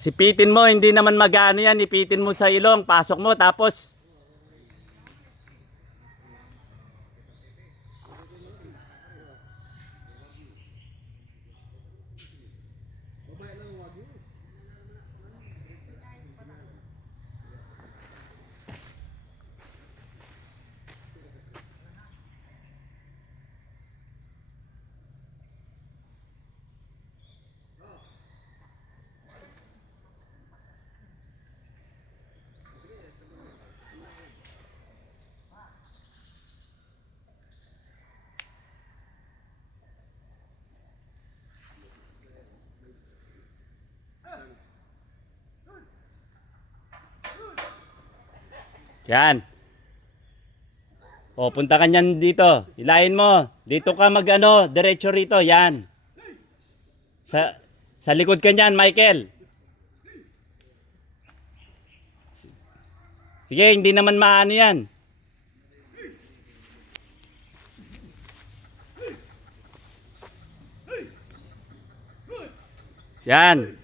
Sipitin mo, hindi naman magano yan. Ipitin mo sa ilong, pasok mo, tapos... Yan. O, punta ka niyan dito. Ilayin mo. Dito ka mag ano, diretso rito. Yan. Sa, sa likod ka niyan, Michael. Sige, hindi naman maano yan. Yan.